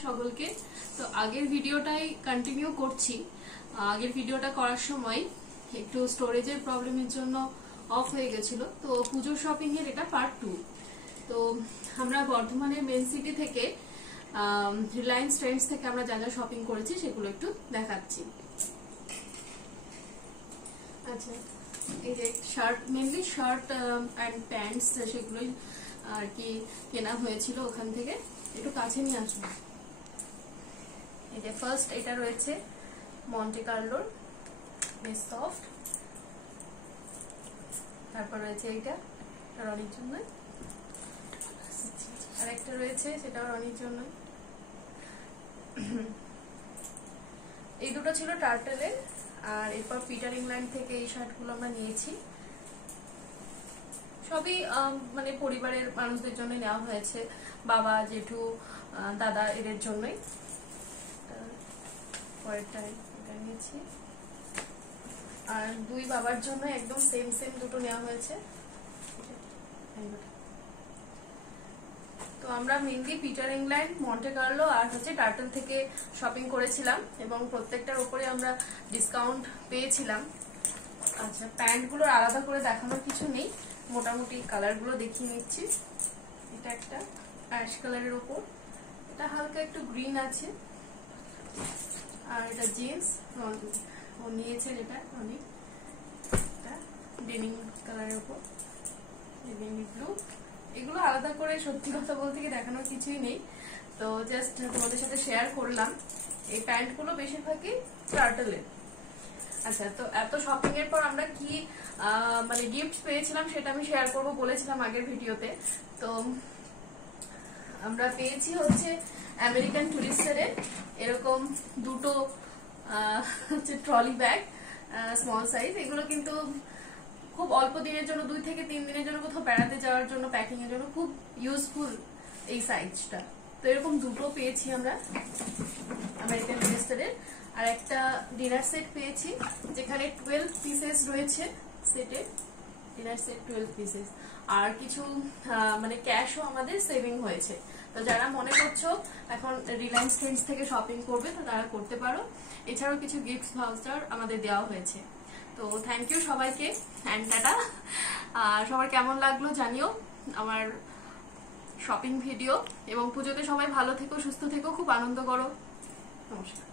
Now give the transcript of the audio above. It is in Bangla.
সকলকে। তো আগের ভিডিওটাই কন্টিনিউ করছি। আগের ভিডিওটা করার সময় একটু স্টোরেজের প্রবলেমের জন্য অফ হয়ে গেছিল। তো পুজোর শপিং এর এটা পার্ট 2। তো আমরা বর্ধমানের মেন সিটি থেকে রিলায়েন্স ট্রেন্ডস থেকে আমরা যা যা শপিং করেছি সেগুলো একটু দেখাচ্ছি। আচ্ছা, এই যে shirt, mainly shirt and pants সেগুলোই আর কি কেনা হয়েছিল ওখান থেকে। একটু কাছে নিয়ে আসবো। এই যে ফার্স্ট এটা রয়েছে মন্টে কার্লোর সফট, তারপর রয়েছে এইটা রনির জন্য, আর একটা রয়েছে সেটাও রনির জন্য। এই দুটো ছিল টার্টেলের। আর এরপর পিটার ইংল্যান্ড থেকে এই শার্টগুলো আমরা নিয়েছি। সবই মানে পরিবারের মানুষদের জন্য নেওয়া হয়েছে, বাবা, জেঠু, দাদা এদের জন্যই। পরেরটা এটা নিয়েছি। আর দুই বাবার জন্য একদম সেম সেম দুটো নেওয়া হয়েছে। তো আমরা mainly Peter England, Monte Carlo আর টার্টল থেকে শপিং করেছিলাম এবং প্রত্যেকটার উপরে আমরা ডিসকাউন্ট পেয়েছিলাম। আচ্ছা, প্যান্টগুলোর আলাদা করে দেখানোর কিছু নেই, মোটামুটি কালারগুলো দেখিয়ে নিচ্ছি। এটা একটা অ্যাশ কালারের উপর, এটা হালকা একটু গ্রিন আছে। আর এটা জিন্স ও নিয়েছে, যেটা অনেক ডেনিম কালারের উপর, বেবি ব্লু। এগুলো আলাদা করে সত্যি কথা বলতে গিয়ে দেখানোর কিছুই নেই, তো জাস্ট তোমাদের সাথে শেয়ার করলাম। এই প্যান্টগুলো বেশিরভাগই টার্টলের। আচ্ছা, তো এত শপিং এর পর আমরা কি মানে গিফট পেয়েছিলাম সেটা আমি শেয়ার করব বলেছিলাম আগের ভিডিওতে। তো আমরা পেয়েছি হচ্ছে আমেরিকান টুরিস্টারের এরকম দুটো হচ্ছে ট্রলি ব্যাগ, স্মল সাইজ। এগুলো কিন্তু খুব অল্প দিনের জন্য, 2 থেকে 3 দিনের জন্য কোথাও বেড়াতে যাওয়ার জন্য, প্যাকিং এর জন্য খুব ইউজফুল এই সাইজটা। তো এরকম দুটো পেয়েছি আমরা আমেরিকান টুরিস্টারের। আর একটা ডিনার সেট পেয়েছি যেখানে 12 পিসেস রয়েছে সেটে, ডিনার সেট 12 পিসেস। আর কিছু মানে ক্যাশও আমাদের সেভিং হয়েছে। তো যারা মনে করছো এখন রিলায়েন্স ট্রেন্ডস থেকে শপিং করবে তো তারা করতে পারো। এছাড়াও কিছু গিফট ভাউচার আমাদের দেওয়া হয়েছে। তো থ্যাংক ইউ সবাইকে, অ্যান্ড টাটা। সবার কেমন লাগলো জানিও আমার শপিং ভিডিও। এবং পুজোতে সবাই ভালো থেকো, সুস্থ থেকো, খুব আনন্দ করো। নমস্কার।